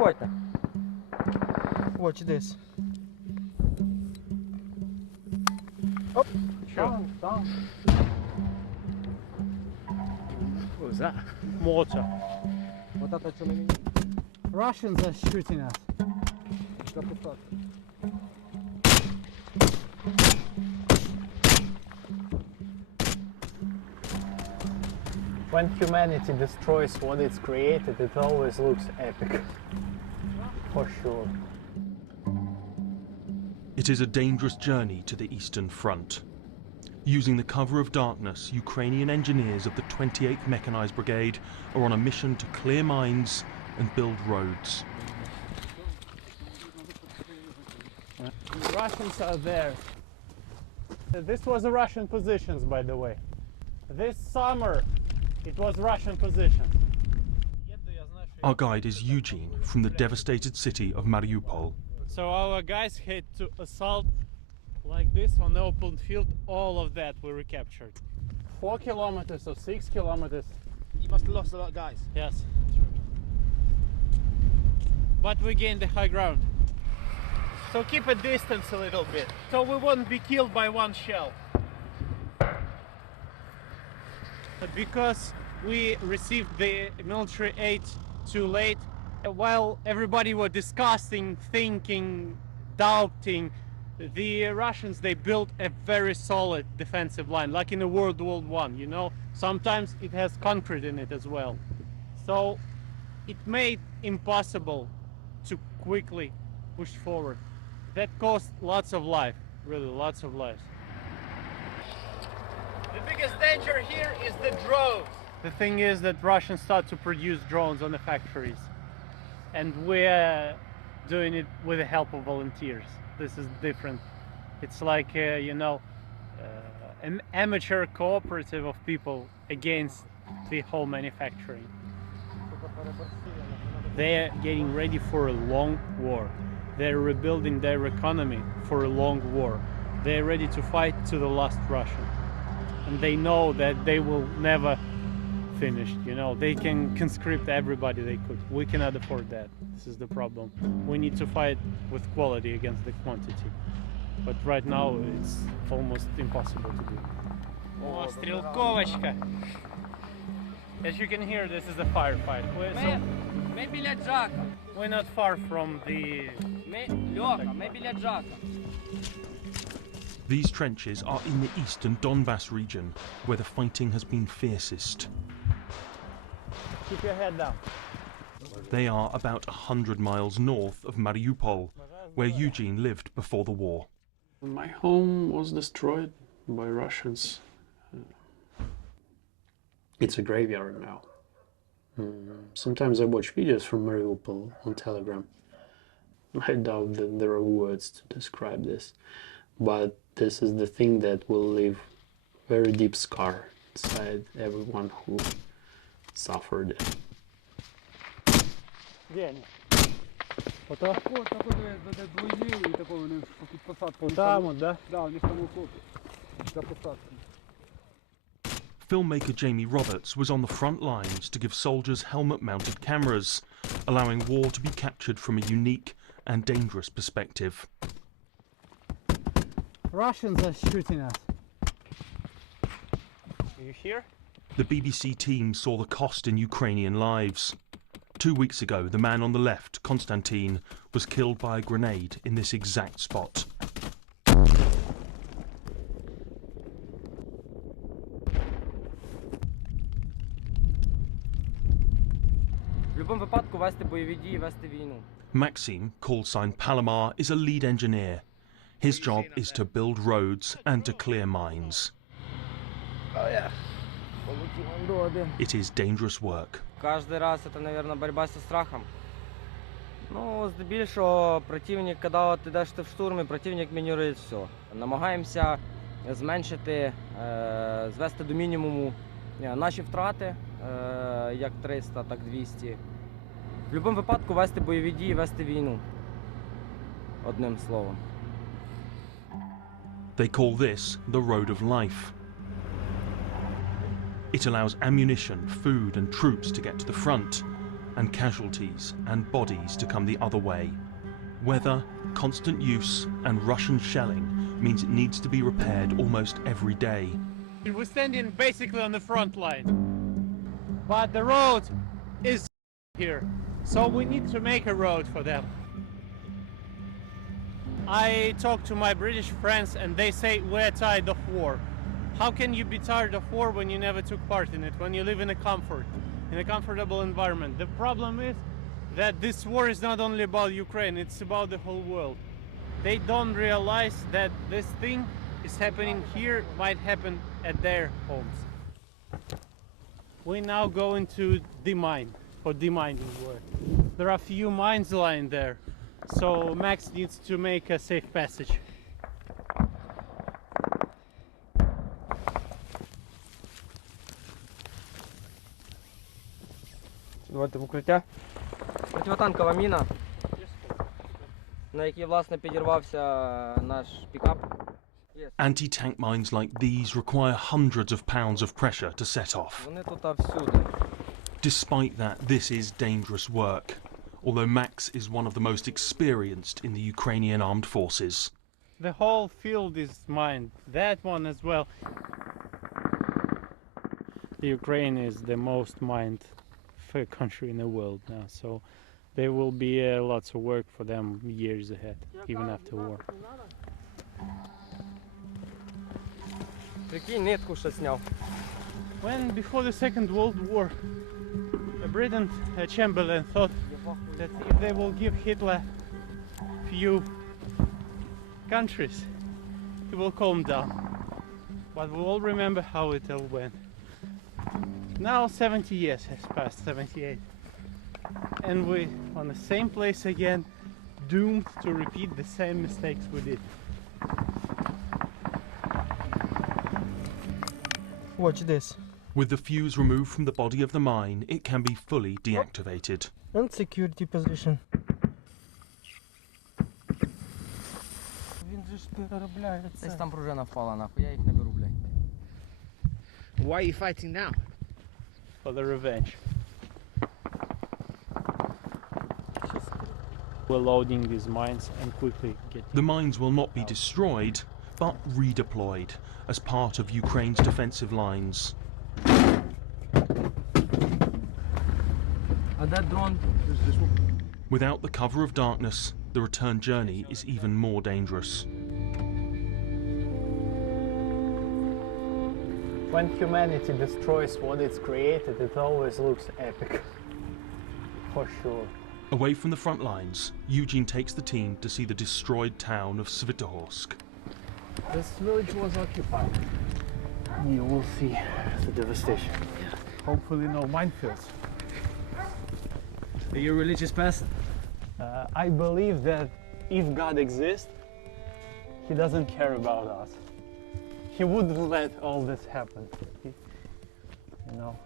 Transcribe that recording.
Проходьте. Watch this. Up. Sure. Down. What was that? Mortar. Russians are shooting us. When humanity destroys what it's created, it always looks epic. For sure. It is a dangerous journey to the Eastern Front. Using the cover of darkness, Ukrainian engineers of the 28th Mechanised Brigade are on a mission to clear mines and build roads. The Russians are there. This was a Russian positions, by the way. This summer, it was Russian positions. Our guide is Eugene from the devastated city of Mariupol. So our guys had to assault like this on the open field. All of that we recaptured. 4 kilometers or 6 kilometers. You must have lost a lot of guys. Yes. But we gained the high ground. So keep a distance a little bit, so we won't be killed by one shell. Because we received the military aid too late, while everybody was discussing, thinking, doubting, the Russians, they built a very solid defensive line, like in the World War I, you know. Sometimes it has concrete in it as well. So it made impossible to quickly push forward. That cost lots of life, really lots of lives. The biggest danger here is the drones. The thing is that Russians start to produce drones on the factories, and we're doing it with the help of volunteers. This is different. It's like an amateur cooperative of people against the whole manufacturing. They're getting ready for a long war. They're rebuilding their economy for a long war. They're ready to fight to the last Russian. And they know that they will never finish, you know. They can conscript everybody they could. We cannot afford that. This is the problem. We need to fight with quality against the quantity. But right now it's almost impossible to do. Oh, стрелковочка. As you can hear, this is a firefight. We're not far from the... These trenches are in the eastern Donbas region, where the fighting has been fiercest. Keep your head down. They are about 100 miles north of Mariupol, where Eugene lived before the war. My home was destroyed by Russians. It's a graveyard now. Sometimes I watch videos from Mariupol on Telegram. I doubt that there are words to describe this, but this is the thing that will leave very deep scar inside everyone who suffered it. Filmmaker Jamie Roberts was on the front lines to give soldiers helmet-mounted cameras, allowing war to be captured from a unique and dangerous perspective. Russians are shooting us. You hear? The BBC team saw the cost in Ukrainian lives. 2 weeks ago, the man on the left, Konstantin, was killed by a grenade in this exact spot. Maxim, call sign Palomar, is a lead engineer. His job is to build roads and to clear mines. Oh yeah. It is dangerous work. Каждый раз это, наверное, борьба со страхом. Ну, здебільшого противник, коли от ідеш ти в штурмі, противник мінірує все. Намагаємося зменшити, звести до мінімуму наші втрати, як 300, так 200. В будь-якому випадку вести бойові дії, вести війну. Одним словом. They call this the road of life. It allows ammunition, food and troops to get to the front and casualties and bodies to come the other way. Weather, constant use and Russian shelling means it needs to be repaired almost every day. We're standing basically on the front line, but the road is here, so we need to make a road for them. I talked to my British friends and they say we're tired of war. How can you be tired of war when you never took part in it, when you live in a comfortable environment? The problem is that this war is not only about Ukraine, it's about the whole world. They don't realize that this thing is happening here, might happen at their homes. We now go into demine, for demining work. There are few mines lying there, so Max needs to make a safe passage. Давайте в укриття. Противотанкова міна, на якій, власне, підірвався наш пікап. Anti-tank mines like these require hundreds of pounds of pressure to set off. Вони тут всюди. Despite that, this is dangerous work, although Max is one of the most experienced in the Ukrainian armed forces. The whole field is mined, that one as well. Ukraine is the most mined country in the world now, so there will be lots of work for them years ahead, even after war. Прикинь, нитку ще зняв. When before the Second World War, Britain Chamberlain thought that if they will give Hitler few countries, he will calm down. But we all remember how it all went. Now 70 years has passed, 78, and we're on the same place again, doomed to repeat the same mistakes we did. Watch this. With the fuse removed from the body of the mine, it can be fully deactivated. And security position. Десь там пружина впала, нахуй, я їх не беру, блядь. Why are you fighting now? For the revenge. We're loading these mines and quickly get... The mines will not be destroyed, but redeployed as part of Ukraine's defensive lines. А де дрон? Without the cover of darkness, the return journey is even more dangerous. When humanity destroys what it's created, it always looks epic. For sure. Away from the front lines, Eugene takes the team to see the destroyed town of Svitogorsk. This village was occupied. You will see the devastation. Hopefully no minefields. Are you a religious person? I believe that if God exists, He doesn't care about us. He wouldn't let all this happen. You know,